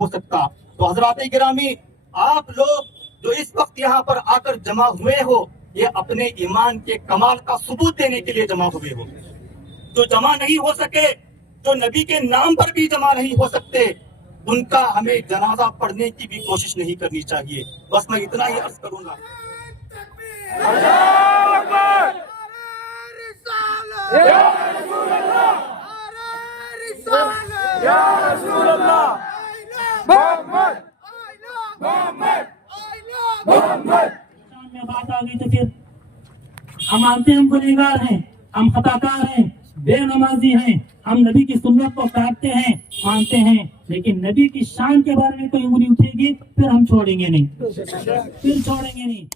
ہو سکتا. تو حضرات گرامی، آپ لوگ جو اس وقت یہاں پر آ کر جمع ہوئے ہو، یہ اپنے ایمان کے کمال کا ثبوت دینے کے لیے جمع ہوئے ہو. جو جمع نہیں ہو سکے، جو نبی کے نام پر بھی جمع نہیں ہو سکتے، ان کا ہمیں جنازہ پڑھنے کی بھی کوشش نہیں کرنی چاہیے. بس میں اتنا ہی عرض کروں گا. میں بات آ گئی تو پھر ہم مانتے ہیں ہم گنہگار ہیں، ہم خطاکار ہیں، بے نمازی ہیں، ہم نبی کی سنت کو کاٹتے ہیں، مانتے ہیں، لیکن نبی کی شان کے بارے میں کوئی انگلی اٹھے گی پھر ہم چھوڑیں گے نہیں، پھر چھوڑیں گے نہیں.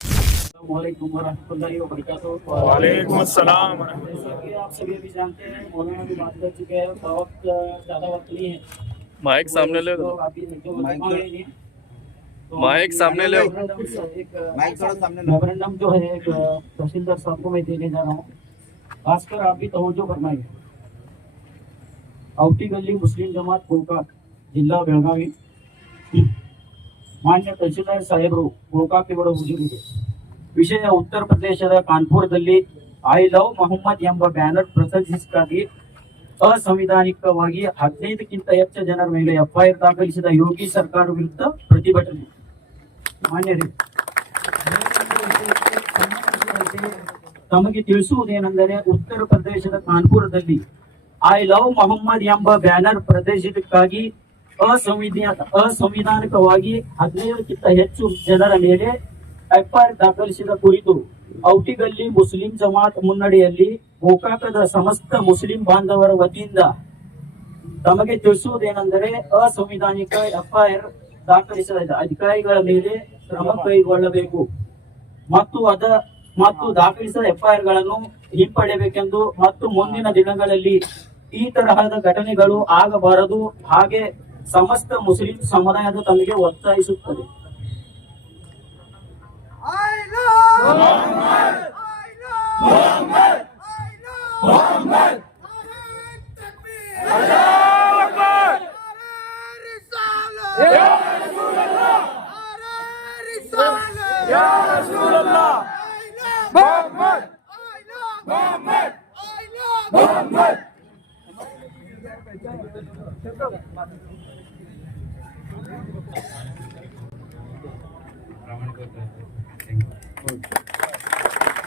السلام علیکم ورحمۃ اللہ وبرکاتہ. وعلیکم السلام. جیسا کہ آپ سبھی بھی جانتے ہیں، مولانا بھی بات کر چکے ہیں، وقت زیادہ وقت نہیں ہے. مائک سامنے لے لو. مائک سامنے لے. میمورنڈم جو ہے ایک تحصیلدار صاحب کو میں دینے جا رہا ہوں، خاص کر آپ بھی توجہ فرمائیے. ಔಟಿ ಗಲ್ಲಿ ಮುಸ್ಲಿಂ ಜಮಾತ್ ಗೋಕಾಕ್ ಜಿಲ್ಲಾ ಬೆಳಗಾವಿ ಮಾನ್ಯ ತಹಶೀಲ್ದಾರ್ ಸಾಹೇಬರು ಗೋಕಾಕ್ ಇವರ ಹುಜೂರಿಗೆ ವಿಷಯ ಉತ್ತರ ಪ್ರದೇಶದ ಕಾನ್ಪುರದಲ್ಲಿ ಐ ಲವ್ ಮೊಹಮ್ಮದ್ ಎಂಬ ಬ್ಯಾನರ್ ಪ್ರದರ್ಶಿಸಿಗಾಗಿ ಅಸಂವಿಧಾನಿಕವಾಗಿ 15ಕ್ಕಿಂತ ಹೆಚ್ಚು ಜನರ ಮೇಲೆ ಎಫ್ಐಆರ್ ದಾಖಲಿಸಿದ ಯೋಗಿ ಸರ್ಕಾರ ವಿರುದ್ಧ ಪ್ರತಿಭಟನೆ. ಮಾನ್ಯರೇ, ತಮಗೆ ತಿಳಿಸುವುದೇನೆಂದರೆ ಉತ್ತರ ಪ್ರದೇಶದ ಕಾನ್ಪುರದಲ್ಲಿ ಐ ಲವ್ ಮೊಹಮ್ಮದ್ ಎಂಬ ಬ್ಯಾನರ್ ಪ್ರದರ್ಶನಕ್ಕಾಗಿ ಅಸಂವಿಧಾನಿಕವಾಗಿ 15ಕ್ಕಿಂತ ಹೆಚ್ಚು ಜನರ ಮೇಲೆ ಎಫ್ಐಆರ್ ದಾಖಲಿಸಿದ ಕುರಿತು ಔಟಿಗಲ್ಲಿ ಮುಸ್ಲಿಂ ಜಮಾತ್ ಮುನ್ನಡೆಯಲ್ಲಿ ಗೋಕಾಕದ ಸಮಸ್ತ ಮುಸ್ಲಿಂ ಬಾಂಧವರ ವತಿಯಿಂದ ತಮಗೆ ತಿಳಿಸುವುದೇನೆಂದರೆ ಅಸಂವಿಧಾನಿಕ ಎಫ್ಐಆರ್ ದಾಖಲಿಸಿದ ಅಧಿಕಾರಿಗಳ ಮೇಲೆ ಕ್ರಮ ಕೈಗೊಳ್ಳಬೇಕು ಮತ್ತು ದಾಖಲಿಸಿದ ಎಫ್ಐಆರ್ ಗಳನ್ನು ಹಿಂಪಡೆಯಬೇಕೆಂದು ಮತ್ತು ಮುಂದಿನ ದಿನಗಳಲ್ಲಿ ಈ ತರಹದ ಘಟನೆಗಳು ಆಗಬಾರದು ಹಾಗೆ ಸಮಸ್ತ ಮುಸ್ಲಿಂ ಸಮುದಾಯದ ತಮಗೆ ಒತ್ತಾಯಿಸುತ್ತದೆ.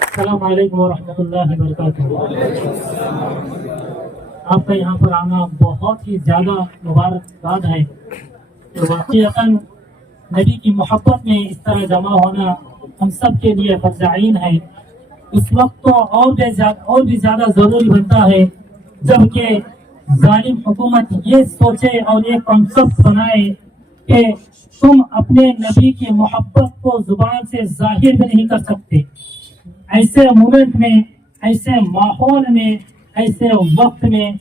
السلام علیکم ورحمۃ اللہ وبرکاتہ. آپ کا یہاں پر آنا بہت ہی زیادہ مبارکباد ہے. واقعتاً نبی کی محبت میں اس طرح جمع ہونا ہم سب کے لیے فرض عین ہے. اس وقت تو اور بھی زیادہ ضروری بنتا ہے جبکہ ظالم حکومت یہ سوچے اور یہ کنسپٹ بنائے کہ تم اپنے نبی کی محبت کو زبان سے ظاہر بھی نہیں کر سکتے. ایسے مومنٹ میں، ایسے ماحول میں، ایسے وقت میں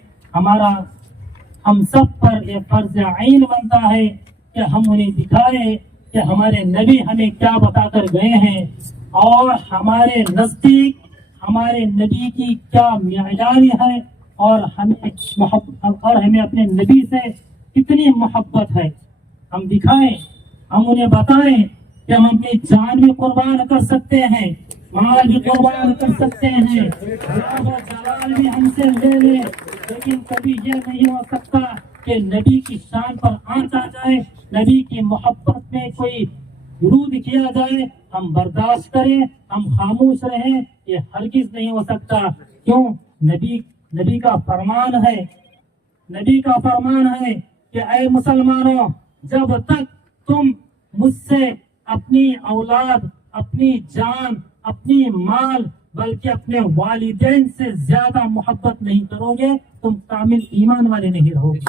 ہم سب پر یہ فرض عین بنتا ہے کہ ہم انہیں دکھائیں کہ ہمارے نبی ہمیں کیا بتا کر گئے ہیں اور ہمارے نزدیک ہمارے نبی کی کیا معیار ہے اور ہمیں اپنے نبی سے کتنی محبت ہے. ہم دکھائیں، ہم انہیں بتائیں کہ ہم اپنی جان بھی قربان کر سکتے ہیں، مال بھی قربان کر سکتے ہیں، جلال بھی ہم سے لے لیں، لیکن کبھی یہ نہیں ہو سکتا کہ نبی کی شان پر آنچ آ جائے، نبی کی محبت میں کوئی ورود کیا جائے ہم برداشت کریں، ہم خاموش رہیں. یہ ہرگز نہیں ہو سکتا. کیوں؟ نبی کا فرمان ہے، نبی کا فرمان ہے کہ اے مسلمانوں، جب تک تم مجھ سے اپنی اولاد، اپنی جان، اپنی مال بلکہ اپنے والدین سے زیادہ محبت نہیں کرو گے تم کامل ایمان والے نہیں رہو گے.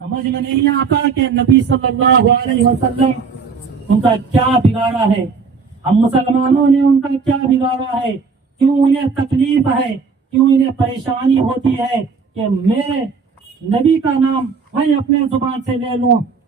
سمجھ میں نہیں آتا کہ نبی صلی اللہ علیہ وسلم ان کا کیا بگاڑا ہے، ہم مسلمانوں نے ان کا کیا بگاڑا ہے، کیوں انہیں تکلیف ہے، کیوں انہیں پریشانی ہوتی ہے کہ میرے نبی کا نام میں اپنے زبان سے لے لوں،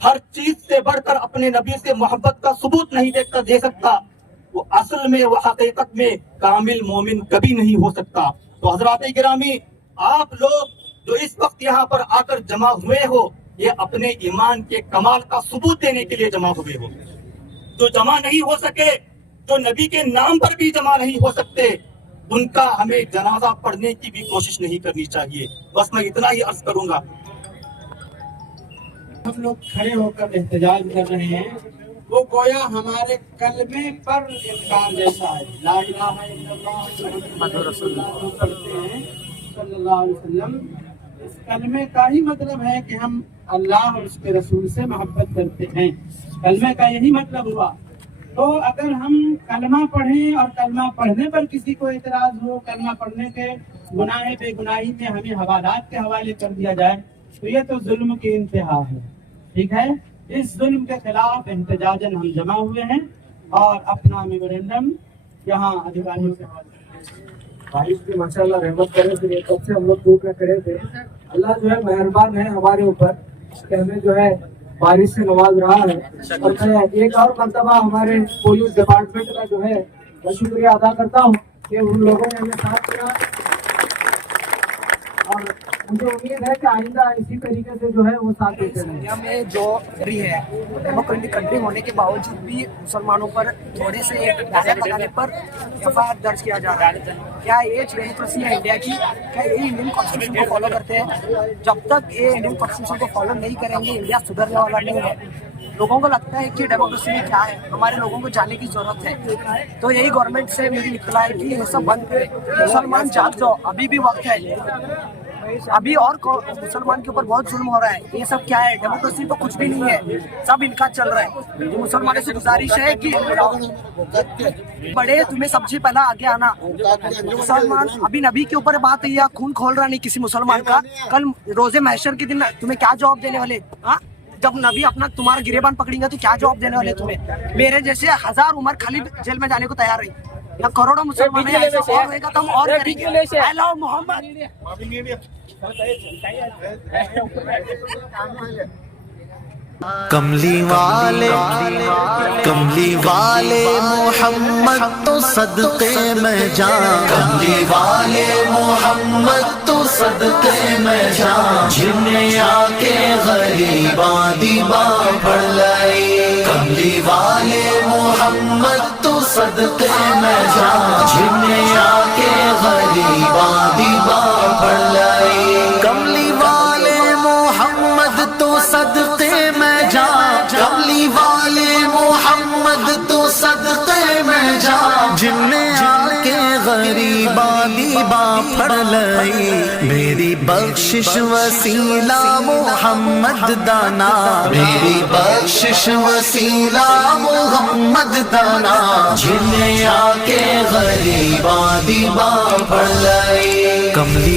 ہر چیز سے بڑھ کر اپنے نبی سے محبت کا ثبوت نہیں دے سکتا، وہ اصل میں وہ حقیقت میں کامل مومن کبھی نہیں ہو سکتا۔ تو حضرات گرامی، آپ لوگ جو اس وقت یہاں پر آ کر جمع ہوئے ہو، یہ اپنے ایمان کے کمال کا ثبوت دینے کے لیے جمع ہوئے ہو۔ جو جمع نہیں ہو سکے، جو نبی کے نام پر بھی جمع نہیں ہو سکتے، ان کا ہمیں جنازہ پڑھنے کی بھی کوشش نہیں کرنی چاہیے۔ بس میں اتنا ہی عرض کروں گا۔ ہم لوگ کھڑے ہو کر احتجاج کر رہے ہیں، وہ گویا ہمارے کلمے پر انکار جیسا ہے۔ لا الہ الا اللہ محمد رسول اللہ پڑھتے ہیں صلی اللہ علیہ وسلم، اس کلمے کا ہی مطلب ہے کہ ہم اللہ اور اس کے رسول سے محبت کرتے ہیں، کلمے کا یہی مطلب ہوا۔ تو اگر ہم کلمہ پڑھیں اور کلمہ پڑھنے پر کسی کو اعتراض ہو، کلمہ پڑھنے کے گناہ بے گناہی میں ہمیں حوالات کے حوالے کر دیا جائے، تو یہ تو ظلم کی انتہا ہے۔ ٹھیک ہے، اس ظلم کے خلاف احتجاجاً ہم جمع ہوئے ہیں اور اپنا میمورینڈم یہاں ادھیکاریوں کے بارش کی ماشاءاللہ رحمت کرے، پھر یہ کب سے ہم لوگ دھوپ میں کھڑے تھے۔ اللہ جو ہے مہربان ہے ہمارے اوپر کہ ہمیں جو ہے بارش سے نواز رہا ہے، اور میں ایک اور مرتبہ ہمارے پولیس ڈپارٹمنٹ کا جو ہے میں شکریہ ادا کرتا ہوں کہ ان لوگوں نے ہمیں ساتھ دیا، اور مجھے امید ہے کہ آئندہ اسی طریقے سے جو ہے وہ ساتھ دیتے رہیں۔ انڈیا میں جو کنٹری ہے، ڈیموکریٹک کنٹری ہونے کے باوجود بھی مسلمانوں پر تھوڑے سے بیان لگانے پر FIR درج کیا جا رہا ہے۔ کیا یہ ڈیموکریسی ہے انڈیا کی؟ کیا یہ انڈین کانسٹیٹیوشن کو فالو کرتے ہیں؟ جب تک یہ انڈین کانسٹیٹیوشن کو فالو نہیں کریں گے، انڈیا سدھرنے والا نہیں ہے۔ لوگوں کو لگتا ہے کہ ڈیموکریسی میں کیا ہے، ہمارے لوگوں کو جاننے کی ضرورت ہے۔ تو یہی گورنمنٹ سے میری اطلاع ہے کہ یہ سب بند کرے۔ مسلمان جاگ جاؤ، ابھی بھی وقت ہے، ابھی اور مسلمان کے اوپر بہت ظلم ہو رہا ہے۔ یہ سب کیا ہے؟ ڈیموکریسی تو کچھ بھی نہیں ہے، سب ان کا چل رہا ہے۔ مسلمانوں سے گزارش ہے کہ بڑے تمہیں سب سے پہلا آگے آنا۔ مسلمان ابھی نبی کے اوپر بات ہے یا خون کھول رہا نہیں کسی مسلمان کا، کل روز محشر کے دن تمہیں کیا جواب دینے والے؟ ہاں، جب نبی اپنا تمہارا گریبان پکڑیں گے تو کیا جواب دینے والے تمہیں؟ میرے جیسے 1000 عمر خالی جیل میں جانے کو تیار رہی، یا کروڑوں مسلمان ہیں، ایسا اور ہوئے گا تو ہم اور کریں گے۔ اے لو محمد، کملی والے محمد تو صدقے میں جان، کملی والے محمد تو صدقے میں جان، جنہیں آ کے غریباں دیباں پڑھ لائی، کملی والے محمد تو صدقے میں جان، جنہیں آ کے غریباں دیباں پڑھ لائی، کملی والے محمد تو صدقے میں جان، کملی والے محمد تو صدقے میں جان، جن نے آ کے غریباں دیباں پڑھ لائی، میری بخشش وسیلہ محمد دانا، میری بخشش وسیلہ محمد دانا، جن نے آ کے غریباں دیباں پڑھ لائی، کملی